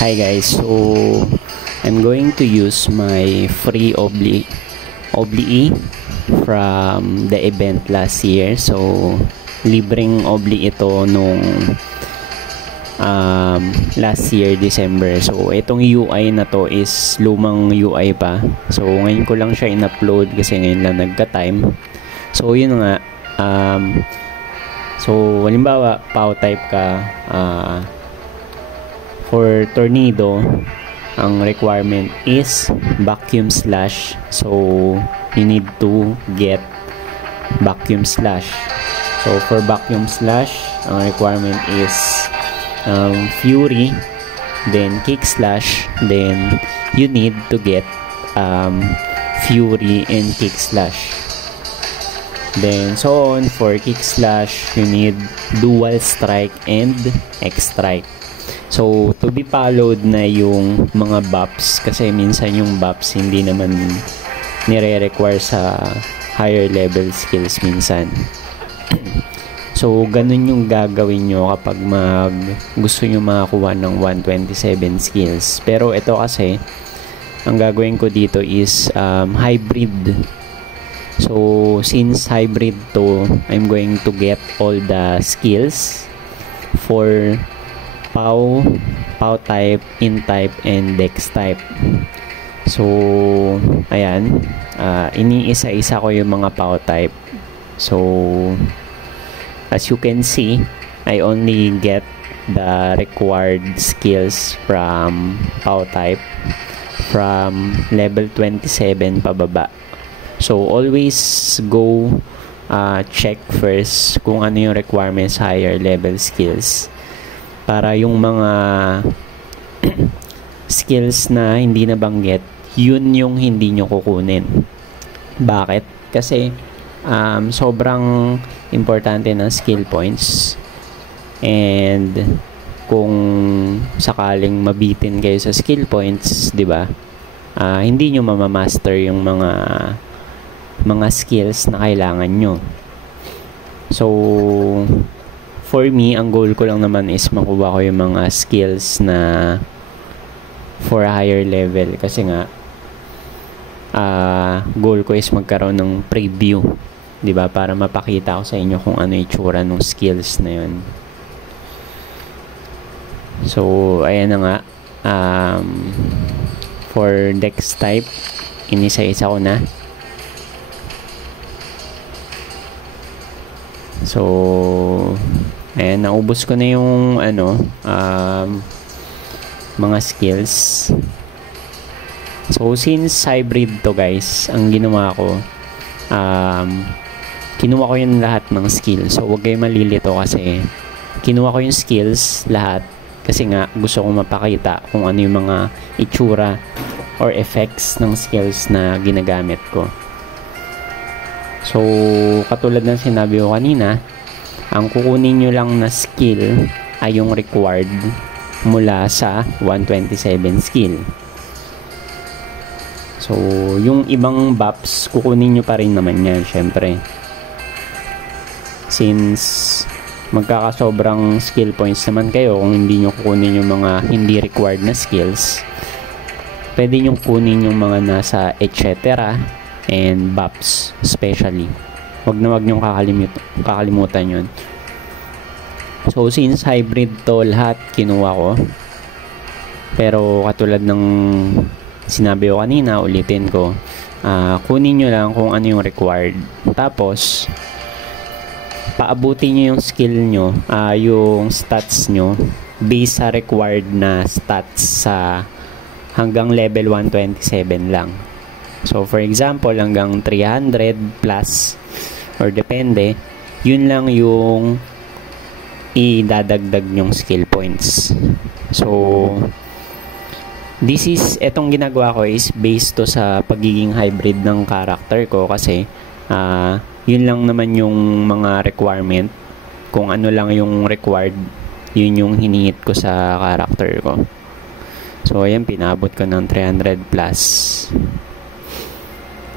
Hi guys, so I'm going to use my free Obli E from the event last year. So libreng Obli ito nung last year December. So itong UI na to is lumang UI pa. So ngayon ko lang siya in-upload kasi ngayon lang nagka-time. So yun nga, so halimbawa POW type ka, for tornado ang requirement is vacuum slash. So you need to get vacuum slash. So for vacuum slash ang requirement is fury, then kick slash, then you need to get fury and kick slash. Then so on, for kick slash you need dual strike and X strike. So to be followed na yung mga buffs, kasi minsan yung buffs hindi naman nire-require sa higher level skills minsan. So ganun yung gagawin nyo kapag gusto nyo makakuha ng 127 skills. Pero ito kasi ang gagawin ko dito is hybrid. So since hybrid to, I'm going to get all the skills for POW type, in type, and dex type. So ayan, iniisa-isa ko yung mga POW type. So as you can see, I only get the required skills from POW type from level 27 pababa. So always go check first kung ano yung requirements higher level skills, para yung mga skills na hindi nabanggit, yun yung hindi nyo kukunin. Bakit? Kasi sobrang importante ng skill points, and kung sakaling mabitin kayo sa skill points, di ba? Hindi nyo mamamaster yung mga skills na kailangan nyo. So for me, ang goal ko lang naman is makuha ko yung mga skills na for a higher level. Kasi nga, goal ko is magkaroon ng preview, diba? Para mapakita ko sa inyo kung ano yung itsura ng skills na yun. So, ayan na nga. For dex type, inisa-isa ko na. So ayan, naubos ko na yung mga skills. So since hybrid to guys, ang ginawa ko, kinuha ko yung lahat ng skills. So huwag kayo malilito kasi kinuha ko yung skills lahat kasi nga gusto ko mapakita kung ano yung mga itsura or effects ng skills na ginagamit ko. So katulad ng sinabi ko kanina, ang kukunin nyo lang na skill ay yung required mula sa 127 skill. So yung ibang buffs kukunin nyo pa rin naman yan, syempre. Since magkakasobrang skill points naman kayo, kung hindi nyo kukunin yung mga hindi required na skills, pwede nyo kunin yung mga nasa etc. and buffs especially. Wag nyo kakalimutan yun. So since hybrid to, lahat kinuha ko. Pero katulad ng sinabi ko kanina, ulitin ko, kunin nyo lang kung ano yung required. Tapos paabutin nyo yung skill nyo, yung stats nyo based sa required na stats sa hanggang level 127 lang. So for example, hanggang 300 plus or depende, yun lang yung idadagdag yung skill points. So etong ginagawa ko is based to sa pagiging hybrid ng character ko, kasi yun lang naman yung mga requirement. Kung ano lang yung required, yun yung hinihit ko sa character ko. So ayan, pinabot ko ng 300 plus.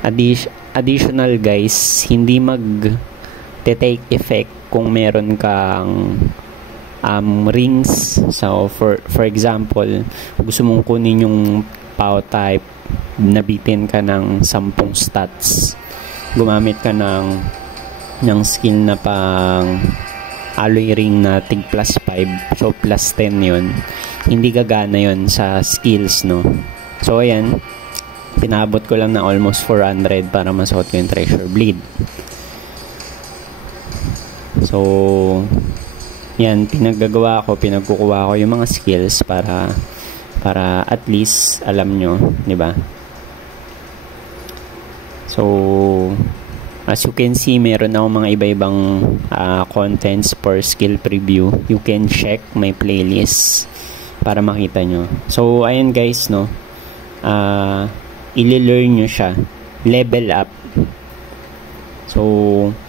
Additional guys, hindi take effect kung meron kang rings. So for example, gusto mong kunin yung POW type, nabitin ka ng 10 stats, gumamit ka ng skill na pang alloy ring na tig plus 5, so plus 10 yun, hindi gagana yun sa skills, no? So ayan, pinabot ko lang na almost 400 para masuot ko yung treasure bleed. So yan, pinagkukuha ko yung mga skills para at least alam nyo, di ba? So as you can see, meron ako mga iba-ibang contents per skill preview. You can check my playlist para makita nyo. So, ayan guys, no? Ili-learn nyo siya. Level up. So,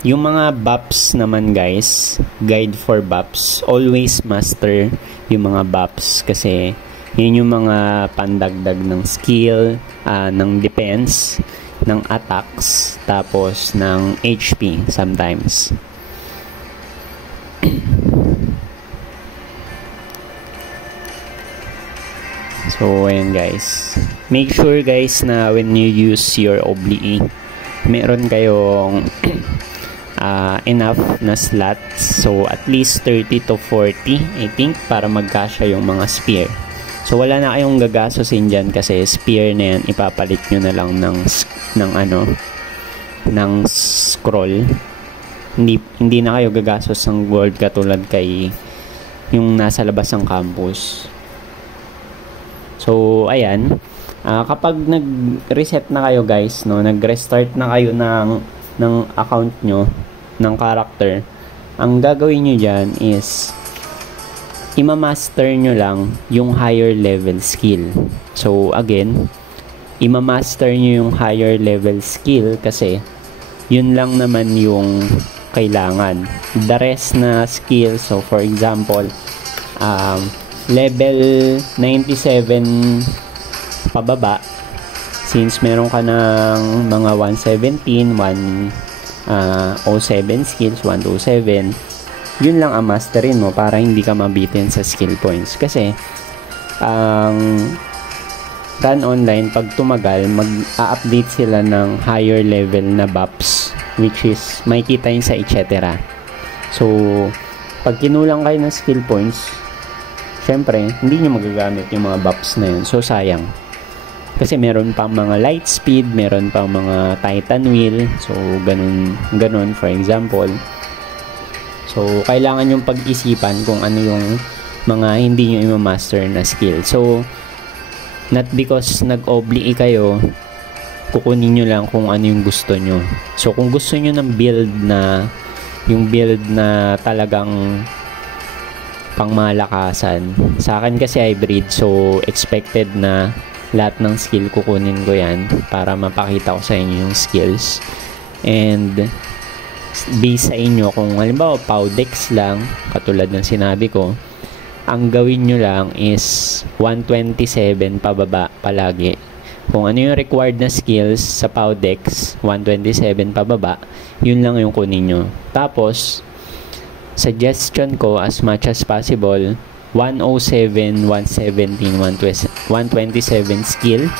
yung mga buffs naman guys, guide for buffs, always master yung mga buffs kasi yun yung mga pandagdag ng skill, ng defense, ng attacks, tapos ng HP sometimes. So, ayan guys. Make sure guys na when you use your Oblique, meron kayong enough na slots. So, at least 30 to 40, I think, para magkasya yung mga spear. So, wala na kayong gagastosin dyan kasi spear na yan, ipapalit nyo na lang ng scroll. Hindi na kayo gagastos ng gold katulad kay yung nasa labas ng campus. So, ayan. Kapag nag-reset na kayo guys, no, nag-restart na kayo ng account nyo, ng character, ang gagawin nyo dyan is imamaster nyo lang yung higher level skill. So, again, imamaster nyo yung higher level skill kasi yun lang naman yung kailangan. The rest na skill, so for example, level 97 pababa, since meron ka ng mga 117, 107 skills, 127, yun lang ang masterin mo para hindi ka mabitin sa skill points. Kasi ang Run Online, pag tumagal, mag-a-update sila ng higher level na buffs, which is makikita yun sa etc. So, pag kinulang kayo ng skill points, syempre, hindi nyo magagamit yung mga buffs na yun. So, sayang. Kasi meron pang mga light speed, meron pang mga titan wheel. So, ganun for example. So, kailangan yung pag-isipan kung ano yung mga hindi nyo i-master na skill. So, not because nag-oblique kayo, kukunin nyo lang kung ano yung gusto nyo. So, kung gusto nyo ng build na, yung build na talagang pangmalakasan, sa akin kasi hybrid, so expected na lahat ng skill kukunin ko yan para mapakita ko sa inyo yung skills. And base sa inyo, kung halimbawa Powdex lang, katulad ng sinabi ko, ang gawin nyo lang is 127 pababa palagi. Kung ano yung required na skills sa Powdex, 127 pababa, yun lang yung kunin nyo. Tapos, suggestion ko as much as possible, 107, 117, 127 skill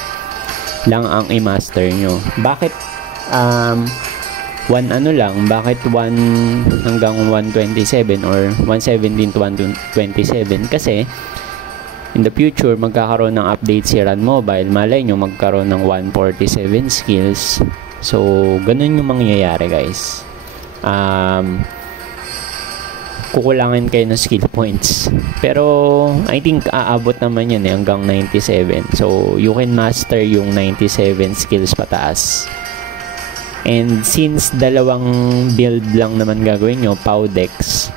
lang ang i-master nyo. Bakit bakit 1 hanggang 127 or 117 to 127? Kasi in the future, magkakaroon ng update si Run Mobile. Malay nyo, magkaroon ng 147 skills. So, ganun yung mangyayari, guys. Kukulangan kayo ng skill points. Pero, I think, aabot naman yan hanggang 97. So, you can master yung 97 skills pataas. And, since dalawang build lang naman gagawin nyo, Powdex.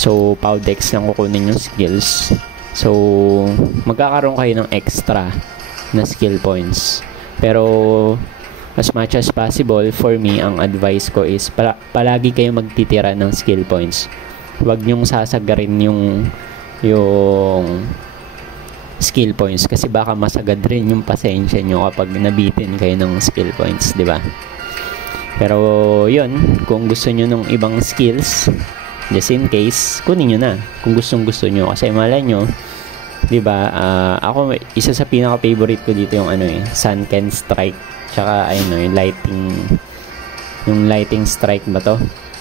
So, Powdex lang kukunin yung skills. So, magkakaroon kayo ng extra na skill points. Pero, as much as possible, for me, ang advice ko is palagi kayo magtitira ng skill points. Huwag nyong sasagarin yung skill points kasi baka masagad rin yung pasensya nyo kapag nabitin kayo ng skill points, di ba? Pero, yun, kung gusto nyo ng ibang skills, just in case, kunin nyo na kung gustong gusto nyo. Kasi malay nyo, diba, ako, isa sa pinaka-favorite ko dito yung Sunken Strike. Tsaka, yung lighting strike ba to?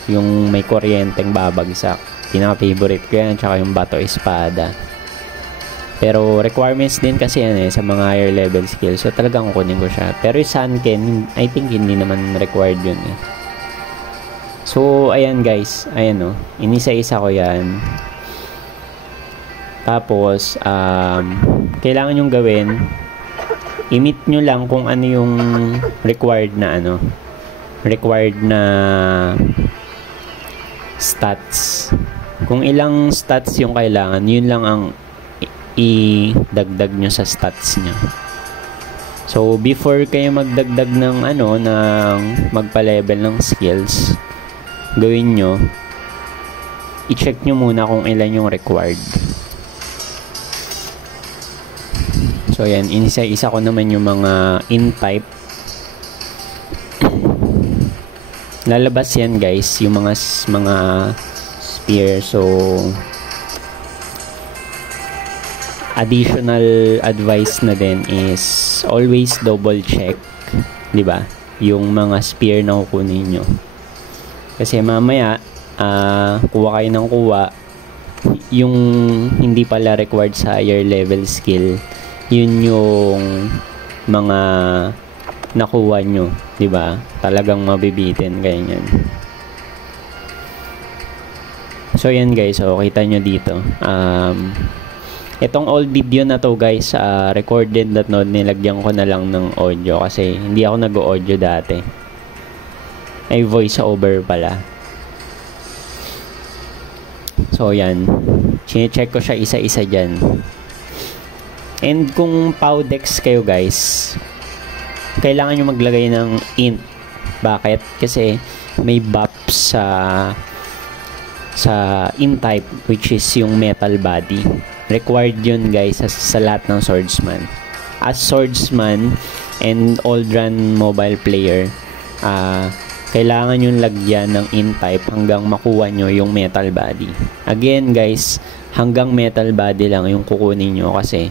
Yung may kuryenteng babagsak. Pinaka-favorite ko yan. Tsaka yung bato espada. Pero requirements din kasi yan sa mga higher level skills. So talagang kunin ko siya. Pero yung Sunken, I think hindi naman required yun So ayan guys, ayan inisa-isa ko yan. Tapos kailangan yung gawin, i-meet nyo lang kung ano yung required na stats. Kung ilang stats yung kailangan, yun lang ang i-dagdag nyo sa stats nyo. So, before kayo magdagdag ng magpa-level ng skills, gawin nyo, i-check nyo muna kung ilan yung required. So, yan, isa-isa ko naman yung mga in-type. Lalabas yan guys, yung mga spear. So, additional advice na din is always double check, 'di ba? Yung mga spear na kukunin nyo. Kasi mamaya kuha kayo ng kuha yung hindi pala required sa higher level skill. Yun yung mga nakuha nyo, 'di ba? Talagang mabibitin kayo niyan. So yan guys, kita nyo dito. Itong old video na to guys, recorded na nilagyan ko na lang ng audio kasi hindi ako nag-audio dati. Ay voice over pala. So yan, chine-check ko siya isa-isa dyan. And kung Powdex kayo guys, kailangan nyo maglagay ng int. Bakit? Kasi may buff sa int type, which is yung metal body. Required yun guys sa lahat ng swordsman. As swordsman and old run mobile player, kailangan yung lagyan ng int type hanggang makuha nyo yung metal body. Again guys, hanggang metal body lang yung kukunin nyo kasi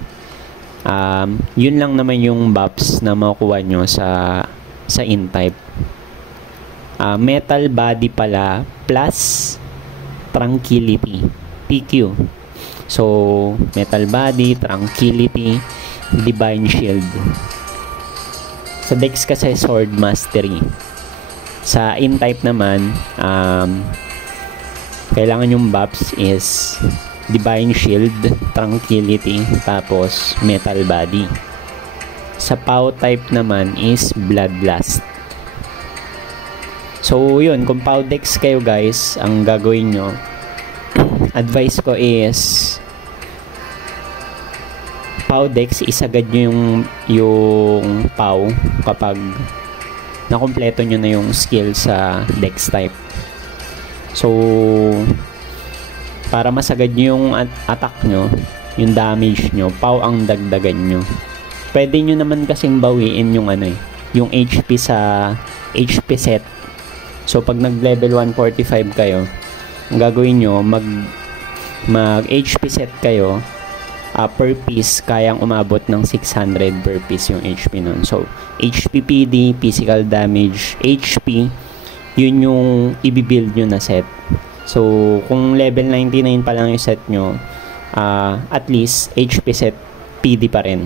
yun lang naman yung buffs na makuha nyo sa int type. Metal body pala plus tranquility, PQ. So, metal body, tranquility, divine shield. Sa dex kasi sword mastery. Sa int type naman, kailangan yung buffs is divine shield, tranquility, tapos metal body. Sa pow type naman is bloodlust. So, yun, kung pow dex kayo guys, ang gagawin nyo, advice ko is Powdex, isagad nyo yung Pow kapag nakompleto nyo na yung skill sa Dex type. So, para masagad nyo yung attack nyo, yung damage nyo, Pow ang dagdagan nyo. Pwede nyo naman kasing bawiin yung yung HP sa HP set. So, pag nag-level 145 kayo, ang gagawin nyo, mag HP set kayo, per piece, kayang umabot ng 600 per piece yung HP nun. So, HP PD, physical damage, HP, yun yung i-build nyo na set. So, kung level 99 pa lang yung set nyo, at least HP set PD pa rin.